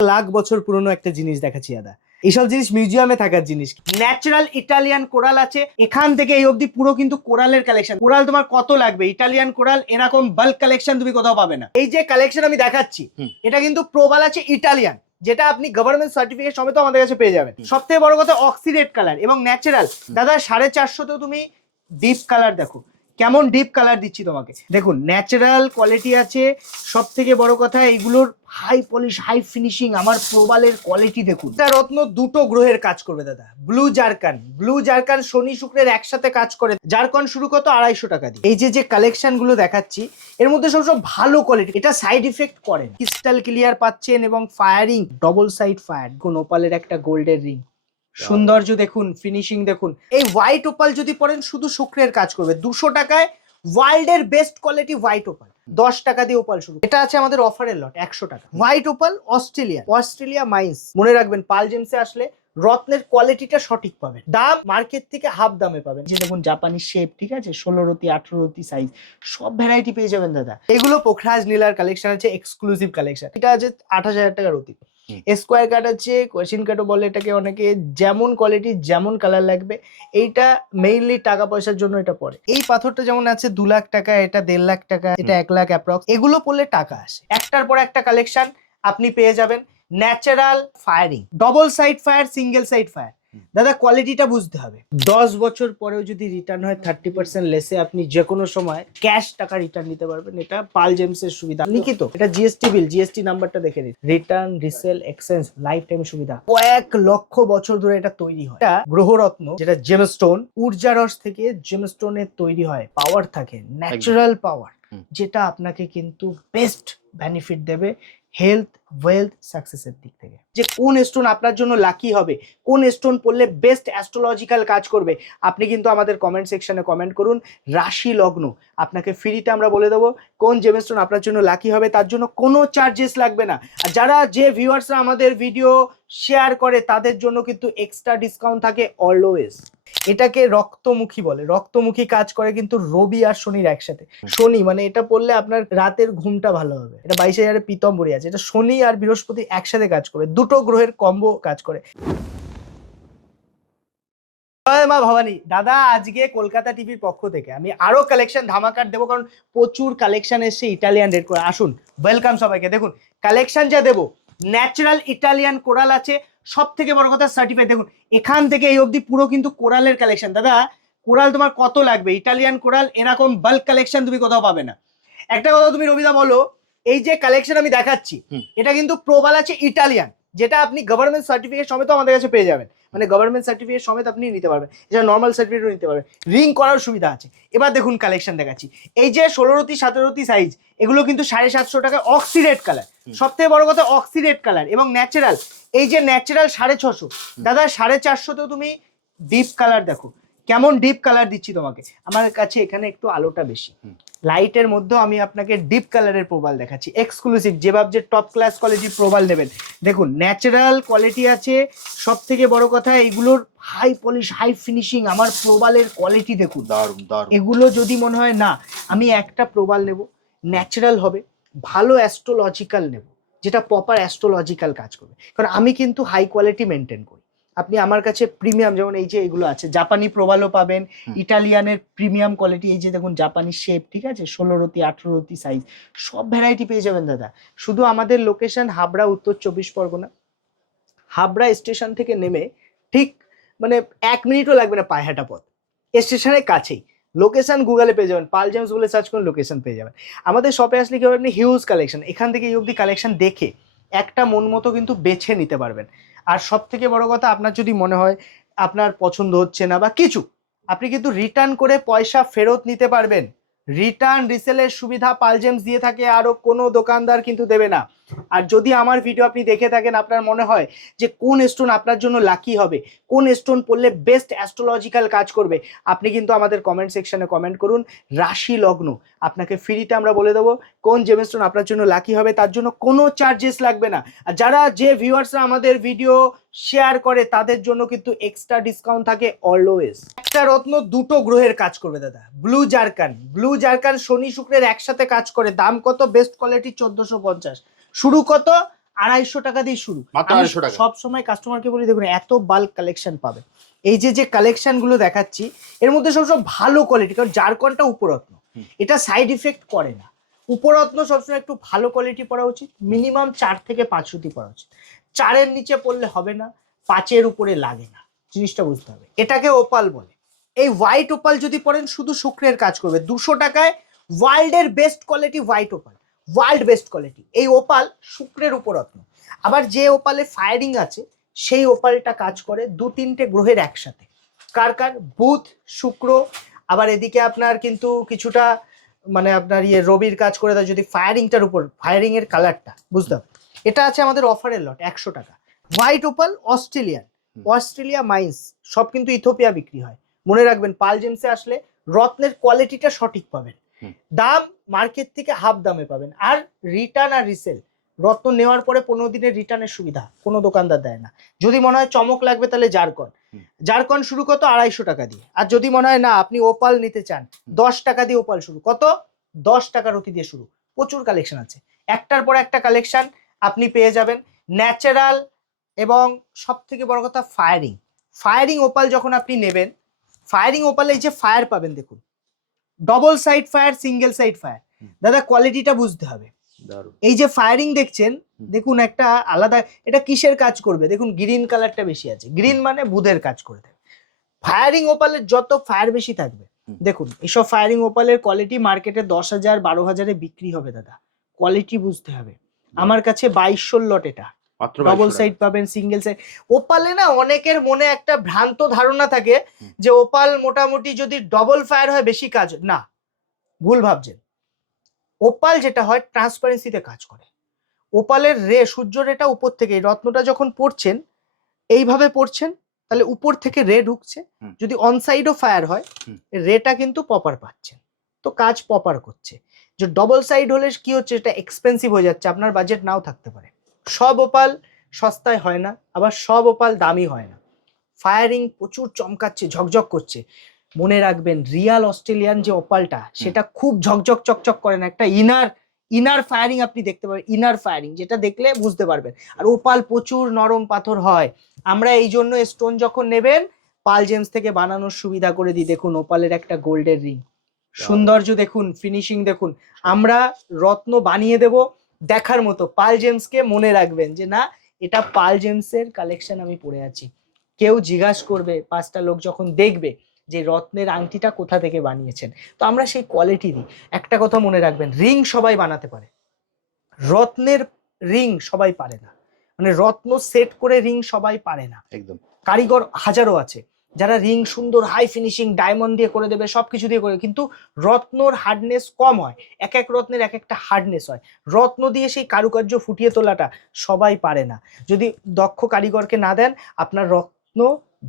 লাখ বছর পুরনো একটা জিনিস দেখাচ্ছি দাদা। এইসব জিনিস মিউজিয়ামে থাকার জিনিস। ন্যাচারাল ইটালিয়ান কোরাল আছে, এখান থেকে এই অবধি পুরো কিন্তু কোরালের কালেকশন। কোরাল তোমার কত লাগবে? ইটালিয়ান কোরাল এরকম বাল্ক কালেকশন তুমি কোথাও পাবে না। এই যে কালেকশন আমি দেখাচ্ছি এটা কিন্তু প্রবাল আছে ইটালিয়ান, যেটা আপনি গভর্নমেন্ট সার্টিফিকেট সমেত আমাদের কাছে পেয়ে যাবেন। সব থেকে বড় কথা অক্সিডেট কালার এবং ন্যাচারাল। দাদা 450 তুমি ডিপ কালার দেখো কেমন ডিপ কালার দিচ্ছি তোমাকে। দেখুন ন্যাচারাল কোয়ালিটি আছে, সব থেকে বড় কথা এইগুলোর হাই পলিশ হাই ফিনিশিং। আমার প্রবালের কোয়ালিটি দেখুন। রত্ন দুটো গ্রহের কাজ করবে দাদা। ব্লু জারকান শনি শুক্রের একসাথে কাজ করে। জারকান শুরু কত 250 টাকা দিয়ে। এই যে কালেকশন গুলো দেখাচ্ছি এর মধ্যে সব ভালো কোয়ালিটি, এটা সাইড ইফেক্ট করে না। ক্রিস্টাল ক্লিয়ার পাচ্ছেন এবং ফায়ারিং ডবল সাইড ফায়ার। কোন ওপালের একটা গোল্ডের রিং, সৌন্দর্য দেখুন, ফিনিশিং দেখুন। এই হোয়াইট ওপাল যদি পড়েন শুধু শুক্রের কাজ করবে। 200 টাকায় ওয়ার্ল্ডের বেস্ট কোয়ালিটি হোয়াইট ওপাল। 10 টাকা দিয়ে ওপাল শুরু। এটা আছে আমাদের অফারের লট 100 টাকা। White opal Australia mines. মনে রাখবেন পাল জেমসে আসলে রত্নের কোয়ালিটিটা সঠিক পাবেন। দাম মার্কেট থেকে হাফ দামে পাবেন। যে দেখুন জাপানি শেপ, ঠিক আছে, 16 রতি 18 রতি সাইজ, সব ভ্যারাইটি পেয়ে যাবেন দাদা। এগুলো পোখরাজ নীলার কালেকশন আছে, এক্সক্লুসিভ কালেকশন। এটা আছে 28,000 টাকা রতি। স্কোয়ার কাট আছে, কোয়েশ্চেন কাটও বলে এটাকে অনেকে। যেমন কোয়ালিটি যেমন কালার লাগবে, এইটা মেইনলি টাকা পয়সার জন্য এটা পড়ে। এই পাথরটা যেমন আছে 2 লাখ টাকা, এটা 1.5 লাখ টাকা, এটা 1 লাখ অ্যাপ্রক্স। এগুলো পড়লে টাকা আসে। একটার পর একটা কালেকশন আপনি পেয়ে যাবেন। Natural firing, double side fire, single side fire. দাদা কোয়ালিটিটা বুঝতে হবে। 10 বছর পরেও যদি রিটার্ন হয় 30% লেসে আপনি যে কোনো সময় ক্যাশ টাকা রিটার্ন নিতে পারবেন। এটা পাল জেমসের সুবিধা। লিখিত এটা জিএসটি বিল, জিএসটি নাম্বারটা দেখে নিন। Return, resale, exchange, life time সুবিধা। 1 লক্ষ বছর ধরে এটা তৈরি হয়। এটা গ্রহরত্ন, যেটা জেমস্টোন, ঊর্জারস থেকে জেমস্টোনের তৈরি হয়। পাওয়ার থাকে, ন্যাচারাল পাওয়ার, যেটা আপনাকে কিন্তু বেস্ট বেনিফিট দেবে হেলথ, ওয়েলথ, সাকসেসের দিক থেকে। যে কোন স্টোন আপনার জন্য লাকি হবে, কোন স্টোন পড়লে বেস্ট অ্যাস্ট্রোলজিক্যাল কাজ করবে, আপনি কিন্তু আমাদের কমেন্ট সেকশনে কমেন্ট করুন। রাশি লগ্ন আপনাকে ফ্রিতে আমরা বলে দেবো কোন জেমস্টোন আপনার জন্য লাকি হবে। তার জন্য কোনো চার্জেস লাগবে না। আর যারা যে ভিউয়ার্সরা আমাদের ভিডিও শেয়ার করে তাদের জন্য কিন্তু এক্সট্রা ডিসকাউন্ট থাকে অলওয়েজ। এটাকে রক্তমুখী বলে। রক্তমুখী কাজ করে কিন্তু রবি আর শনির একসাথে। শনি মানে এটা পড়লে আপনার রাতের ঘুমটা ভালো হবে। এটা 22,000 পীতম্বরী আছে। এটা শনি আর বৃহস্পতি একসাথে কাজ করবে, দুটো গ্রহের কম্বো কাজ করে। মা ভবানী দাদা, আজকে কলকাতা টিভির পক্ষ থেকে আমি আরো কালেকশন ধামাকার দেবো, কারণ প্রচুর কালেকশন এসছে ইটালিয়ান রেড করে। আসুন, ওয়েলকাম সবাইকে। দেখুন কালেকশন যা দেবো, ন্যাচারাল ইটালিয়ান কোরাল আছে, সব থেকে বড় কথা সার্টিফাইড। দেখুন এখান থেকে এই অবধি পুরো কিন্তু কোরালের কালেকশন। দাদা কোরাল তোমার কত লাগবে? ইটালিয়ান কোরাল এরকম বাল্ক কালেকশন তুমি কোথাও পাবে না। একটা কথা তুমি রবিদা বলো, এই যে কালেকশন আমি দেখাচ্ছি এটা কিন্তু প্রবাল আছে ইটালিয়ান, যেটা আপনি গভর্নমেন্ট সার্টিফিকেট সমেত আমাদের কাছে পেয়ে যাবেন। মানে গভর্নমেন্ট সার্টিফিকেট সমেত আপনি নিতে পারবেন, এটা নর্মাল সার্টিফিকেটও নিতে পারবেন। রিং করার সুবিধা আছে। এবার দেখুন কালেকশন দেখাচ্ছি। এই যে 16 রতি 17 রতি সাইজ, এগুলো কিন্তু 750 টাকা। অক্সিডেট কালার, সব থেকে বড় কথা অক্সিডেট কালার এবং ন্যাচারাল। এই যে ন্যাচারাল 650, দাদা 450 তুমি ডিপ কালার দেখো কেমন ডিপ কালার দিচ্ছি তোমাকে। আমার কাছে এখানে একটু আলোটা বেশি, লাইটের মধ্যেও আমি আপনাকে ডিপ কালারের প্রবাল দেখাচ্ছি এক্সক্লুসিভ। যে ভাবছে টপ ক্লাস কোয়ালিটির প্রবাল নেবেন, দেখুন ন্যাচারাল কোয়ালিটি আছে। সব থেকে বড় কথা এইগুলোর হাই পলিশ হাই ফিনিশিং। আমার প্রবালের কোয়ালিটি দেখুন, দারুণ দারুণ। এগুলো যদি মনে হয় না আমি একটা প্রবাল নেব, ন্যাচারাল হবে, ভালো অ্যাস্ট্রোলজিক্যাল নেব, যেটা প্রপার অ্যাস্ট্রোলজিক্যাল কাজ করবে। কারণ আমি কিন্তু হাই কোয়ালিটি মেনটেন করি। আপনি আমার কাছে প্রিমিয়াম, যেমন এই যে এগুলো আছে, জাপানি প্রবালও পাবেন, ইটালিয়ানের প্রিমিয়াম কোয়ালিটি। এই যে দেখুন জাপানি শেপ, ঠিক আছে, 16 রতি 18 রতি সাইজ, সব ভ্যারাইটি পেয়ে যাবেন দাদা। শুধু আমাদের লোকেশন হাবড়া, উত্তর 24 পরগনা। হাবড়া স্টেশন থেকে নেমে ঠিক মানে 1 মিনিটও লাগবে না, পায়ে হাঁটা পথ, স্টেশনের কাছেই। লোকেশন গুগলে পেয়ে যাবেন, পাল জেমস বলে সার্চ করুন, লোকেশন পেয়ে যাবেন। আমাদের শপে আসলে কি হবে, আপনি হিউজ কালেকশন, এখান থেকে এই অবধি কালেকশন দেখে একটা মন মতো কিন্তু বেছে নিতে পারবেন। আর সব থেকে বড় কথা, আপনার যদি মনে হয় আপনার পছন্দ হচ্ছে না বা কিছু, আপনি কিন্তু রিটার্ন করে পয়সা ফেরত নিতে পারবেন। রিটার্ন রিসেলের সুবিধা পাল জেমস দিয়ে থাকে, আরো কোনো দোকানদার কিন্তু দেবে না। আর যদি আমার ভিডিও আপনি দেখে থাকেন, আপনার মনে হয় যে কোন স্টোন আপনার জন্য লাকি হবে, কোন স্টোন পড়লে বেস্ট অ্যাস্ট্রোলজিক্যাল কাজ করবে, আপনি কিন্তু আমাদের কমেন্ট সেকশনে কমেন্ট করুন। রাশি লগ্ন আপনাকে ফ্রিতে আমরা বলে দেবো কোন জেমস্টোন আপনার জন্য লাকি হবে। তার জন্য কোনো চার্জেস লাগবে না। আর যারা যে ভিউয়ার্সরা আমাদের ভিডিও শেয়ার করে তাদের জন্য কিন্তু এক্সট্রা ডিসকাউন্ট থাকে অলওয়েজ। একটা রত্ন দুটো গ্রহের কাজ করবে দাদা। ব্লু জারকান শনি শুক্রের একসাথে কাজ করে। দাম কত? বেস্ট কোয়ালিটি 1450, শুরু কত 250 টাকা দিয়ে শুরু। মাত্র 250 টাকা। সব সময় কাস্টমারকে বলি দেখুন এত বাল্ক কালেকশন পাবে। এই যে কালেকশন গুলো দেখাচ্ছি এর মধ্যে সবসময় ভালো কোয়ালিটি, কারণ জারকনটা উপরত্ন, এটা সাইড ইফেক্ট করে না। উপরত্ন সবসময় একটু ভালো কোয়ালিটি পড়া উচিত, মিনিমাম 4 থেকে 5 সুতি পড়া উচিত। 4-এর নিচে পড়লে হবে না, 5-এর উপরে লাগে না, জিনিসটা বুঝতে হবে। এটাকে ওপাল বলে। এই হোয়াইট ওপাল যদি পড়েন শুধু শুক্রের কাজ করবে। 200 টাকায় ওয়ার্ল্ডের best quality white opal, world best quality. এই ওপাল শুক্রের উপরত্ন। আবার যে ওপালে ফায়ারিং আছে সেই ওপালটা কাজ করে 2-3টে গ্রহের একসাথে। কার কার? বুধ, শুক্র, আবার এদিকে আপনার কিন্তু কিছুটা মানে আপনার রবির কাজ করে দেয় যদি ফায়ারিংটার উপর, ফায়ারিং এর কালারটা বুঝতে হবে। এটা আছে আমাদের অফারের লট 100 টাকা। White opal Australian, Australia mines সব কিন্তু ইথিওপিয়া বিক্রি হয়। মনে রাখবেন পাল জেমসে আসলে রত্নের কোয়ালিটিটা সঠিক পাবেন, দাম মার্কেট থেকে হাফ দামে পাবেন। আর রিটার্ন আর রিসেল, রত্ন নেওয়ার পরে 15 দিনের রিটার্নের সুবিধা কোনো দোকানদার দেয় না। যদি মনে হয় চমক লাগবে তাহলে জারকন, জারকন শুরু কত 250 টাকা দিয়ে। আর যদি মনে হয় না আপনি ওপাল নিতে চান 10 টাকা দিয়ে ওপাল শুরু, কত 10 টাকা রতি দিয়ে শুরু। প্রচুর কালেকশন আছে, একটার পর একটা কালেকশন আপনি পেয়ে যাবেন। ন্যাচারাল এবং সব থেকে বড় কথা ফায়ারিং, ফায়ারিং ওপাল যখন আপনি নেবেন, ফায়ারিং ওপালে এই যে ফায়ার পাবেন দেখুন, double side fire, single side fire. দাদা কোয়ালিটিটা বুঝতে হবে। এই যে ফায়ারিং দেখছেন দেখুন একটা আলাদা, এটা কিসের কাজ করবে দেখুন, গ্রিন কালারটা বেশি আছে, গ্রিন মানে বুধের কাজ করে দেবে। ফায়ারিং ওপালের যত ফায়ার বেশি থাকবে, দেখুন এইসব ফায়ারিং ওপালের কোয়ালিটি মার্কেটে 10,000 12,000-এ বিক্রি হবে। দাদা কোয়ালিটি বুঝতে হবে। আমার কাছে 2200 লট, এটা ডবল সাইড পাবেন, সিঙ্গেল সাইড। ওপালে না অনেকের মনে একটা ভ্রান্ত ধারণা থাকে যে ওপাল মোটামুটি যদি ডবল ফায়ার হয় বেশি কাজ, না, ভুল ভাবছেন। ওপাল যেটা হয় ট্রান্সপারেন্সিতে কাজ করে। ওপালের রে, সূর্য রেটা উপর থেকে, রত্নটা যখন পড়ছেন এইভাবে পড়ছেন তাহলে উপর থেকে রে ঢুকছে, যদি অন সাইডও ফায়ার হয় রেটা কিন্তু পপার পাচ্ছেন, তো কাজ পপার করছে। যে ডবল সাইড হলে কি হচ্ছে, এটা এক্সপেন্সিভ হয়ে যাচ্ছে, আপনার বাজেট নাও থাকতে পারে। সব ওপাল সস্তায় হয় না, আবার সব ওপাল দামি হয় না। ফায়ারিং প্রচুর চমকাচ্ছে, ঝকঝক করছে। মনে রাখবেন রিয়াল অস্ট্রেলিয়ান যে ওপালটা সেটা খুব ঝকঝক চকচক করে না, একটা ইনার ফায়ারিং আপনি দেখতে পাবেন, ইনার ফায়ারিং যেটা দেখলে বুঝতে পারবেন। আর ওপাল প্রচুর নরম পাথর হয়। আমরা এই জন্য স্টোন যখন নেবেন পাল জেমস থেকে বানানোর সুবিধা করে দিই। দেখুন ওপালের একটা গোল্ডের রিং, সৌন্দর্য দেখুন, ফিনিশিং দেখুন। আমরা রত্ন বানিয়ে দেব দেখার মতো। পাল জেমসকে মনে রাখবেন যে না, এটা পাল জেমসের কালেকশন আমি পরে আছি। কেউ জিজ্ঞাসা করবে, 5টা লোক যখন দেখবে যে রত্নের আংটিটা কোথা থেকে বানিয়েছেন, তো আমরা সেই কোয়ালিটি দিই। একটা কথা মনে রাখবেন, রিং সবাই বানাতে পারে, রত্নের রিং সবাই পারে না, মানে রত্ন সেট করে রিং সবাই পারে না। একদম কারিগর হাজারো আছে যারা রিং সুন্দর হাই ফিনিশিং ডায়মন্ড দিয়ে করে দেবে, সবকিছু দিয়ে করে, কিন্তু রত্নর হার্ডনেস কম হয়। এক এক রত্নের এক একটা হার্ডনেস হয়। রত্ন দিয়ে সেই কারুকার্য ফুটিয়ে তোলাটা সবাই পারে না। যদি দক্ষ কারিগরকে না দেন আপনার রত্ন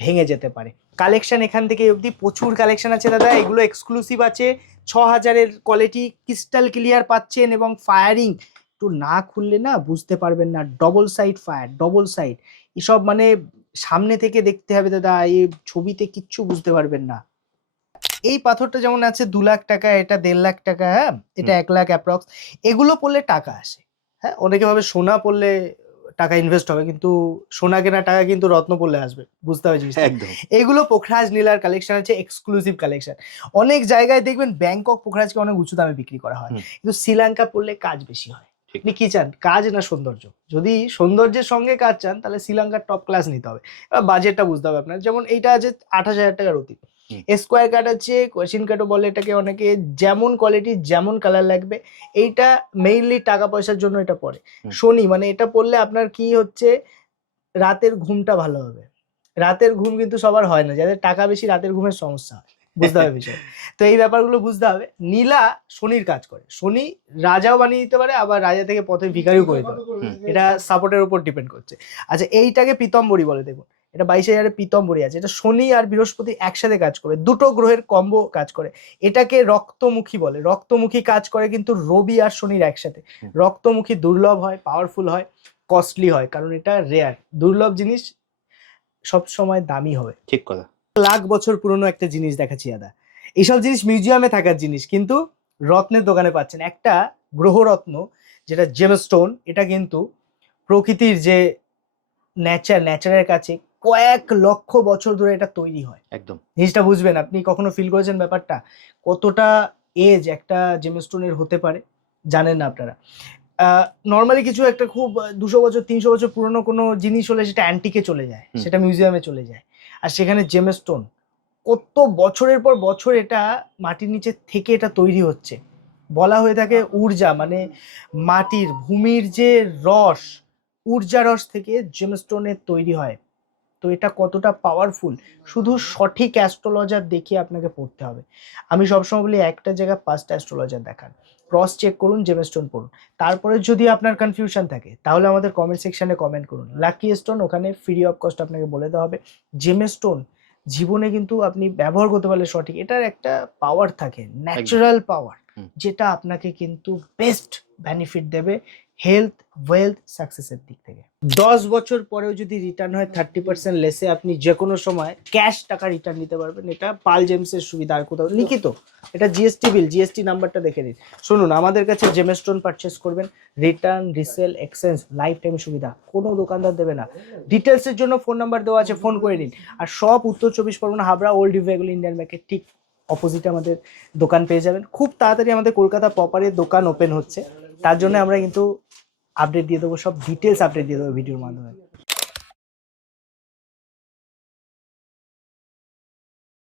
ভেঙে যেতে পারে। কালেকশন এখান থেকে অবধি প্রচুর কালেকশন আছে দাদা, এগুলো এক্সক্লুসিভ আছে। 6000-এর কোয়ালিটি ক্রিস্টাল ক্লিয়ার পাচ্ছেন, এবং ফায়ারিং একটু না খুললে না বুঝতে পারবেন না। Double side fire, double side, এসব মানে সামনে থেকে দেখতে হবে দাদা, এই ছবিতে কিচ্ছু বুঝতে পারবেন না। এই পাথরটা যেমন আছে 2 লাখ টাকা, এটা 1.5 লাখ টাকা, হ্যাঁ এটা 1 লাখ অ্যাপ্রক্স। এগুলো পড়লে টাকা আসে, হ্যাঁ অনেকে ভাবে সোনা পড়লে টাকা ইনভেস্ট হবে, কিন্তু সোনা কেনা টাকা কিন্তু রত্ন পড়লে আসবে, বুঝতে হবে জিনিসটা। একদম এগুলো পোখরাজ নীলার কালেকশন আছে, এক্সক্লুসিভ কালেকশন। অনেক জায়গায় দেখবেন ব্যাংকক পোখরাজকে অনেক উঁচু দামে বিক্রি করা হয়, কিন্তু শ্রীলঙ্কা পড়লে কাজ বেশি হয়। আপনি কি চান, কাজ না সৌন্দর্য? যদি সৌন্দর্যের সঙ্গে কাজ চান তাহলে শ্রীলঙ্কার টপ ক্লাস নিতে হবে। এবার বাজেটটা বুঝতে হবে আপনার। যেমন এইটা আছে 28,000 টাকার অতি, স্কোয়ার কাট আছে, কোয়েশ্চেন কাটও বলে এটাকে অনেকে, যেমন কোয়ালিটি যেমন কালার লাগবে। এইটা মেইনলি টাকা পয়সার জন্য এটা পড়ে। শনি মানে এটা পড়লে আপনার কি হচ্ছে, রাতের ঘুমটা ভালো হবে। রাতের ঘুম কিন্তু সবার হয় না, যাদের টাকা বেশি রাতের ঘুমের সমস্যা হয়, বুঝতে হবে বিষয়। তো এই ব্যাপারগুলো বুঝতে হবে। নীলা শনির কাজ করে, শনি রাজাও বানিয়ে দিতে পারে, আবার রাজা থেকে পথে ভিখারিও করে দিতে পারে, এটা সাপোর্টের উপর ডিপেন্ড করছে। আচ্ছা এইটাকে পিতম্বরী বলে, দেখুন এটা 22,000-এর পিতম্বরী আছে। এটা শনি আর বৃহস্পতি একসাথে কাজ করে, দুটো গ্রহের কম্বো কাজ করে। এটাকে রক্তমুখী বলে, রক্তমুখী কাজ করে কিন্তু রবি আর শনির একসাথে। রক্তমুখী দুর্লভ হয়, পাওয়ারফুল হয়, কস্টলি হয়, কারণ এটা রেয়ার, দুর্লভ জিনিস সব সময় দামি হবে। ঠিক কথা। লাখ বছর পুরনো একটা জিনিস দেখাচ্ছি দাদা, এইসব জিনিস মিউজিয়ামে থাকার জিনিস, কিন্তু রত্নের দোকানে পাচ্ছেন। একটা গ্রহরত্ন যেটা জেমস্টোন, এটা কিন্তু প্রকৃতির যে ন্যাচারের কাছে কয়েক লক্ষ বছর ধরে এটা তৈরি হয়। একদম জিনিসটা বুঝবেন, আপনি কখনো ফিল করেছেন ব্যাপারটা কতটা এজ একটা জেমস্টোনের হতে পারে জানেন না আপনারা। নর্মালি কিছু একটা খুব 200 বছর 300 বছর পুরনো কোনো জিনিস হলে সেটা অ্যান্টিকে চলে যায়, সেটা মিউজিয়ামে চলে যায়। আর সেখানে জেমস্টোন কত বছরের পর বছর এটা মাটির নিচে থেকে এটা তৈরি হচ্ছে। বলা হয়ে থাকে ঊর্জা, মানে মাটির ভূমির যে রস, ঊর্জা রস থেকে জেমস্টোনের তৈরি হয়। তো এটা কতটা পাওয়ারফুল শুধু সঠিক অ্যাস্ট্রোলজার দেখিয়ে আপনাকে পড়তে হবে। আমি সবসময় বলি একটা জায়গায় 5টা অ্যাস্ট্রোলজার দেখান, ক্রস চেক করুন, জেমস্টোন পড়ুন। তারপরে যদি আপনার কনফিউশন থাকে তাহলে আমাদের কমেন্ট সেকশনে কমেন্ট করুন। লাকি স্টোন ওখানে ফ্রি অফ কস্ট আপনাকে বলে দেওয়া হবে। জেমস্টোন জীবনে কিন্তু আপনি ব্যবহার করতে পারলে সঠিক, এটার একটা পাওয়ার থাকে, ন্যাচারাল পাওয়ার, যেটা আপনাকে কিন্তু বেস্ট বেনিফিট দেবে হেলথ, ওয়েলথ, সাকসেসের দিক থেকে। 10 বছর পরেও যদি রিটার্ন হয় 30% লেসে আপনি যে কোনো সময় ক্যাশ টাকা রিটার্ন নিতে পারবেন। এটা পাল জেমসের সুবিধা, আর কোথাও লিখিত। এটা জিএসটি বিল, জিএসটি নাম্বারটা দেখে নিন। শুনুন, আমাদের কাছে জেমস্টোন পারচেস করবেন, return, resale, exchange, life time সুবিধা, কোনো দোকানদার দেবে না। ডিটেলসের জন্য ফোন নাম্বার দেওয়া আছে, ফোন করে নিন। আর সব উত্তর 24 পরগনা, হাবড়া, ওল্ড ডিভাইগুলো ইন্ডিয়ান ব্যাংকের ঠিক অপোজিটে আমাদের দোকান পেয়ে যাবেন। খুব তাড়াতাড়ি আমাদের কলকাতা প্রপারে দোকান ওপেন হচ্ছে, তার জন্য আমরা কিন্তু আপডেট দিয়ে দেবো, সব ডিটেলস আপডেট দিয়ে দেবো ভিডিওর মাধ্যমে।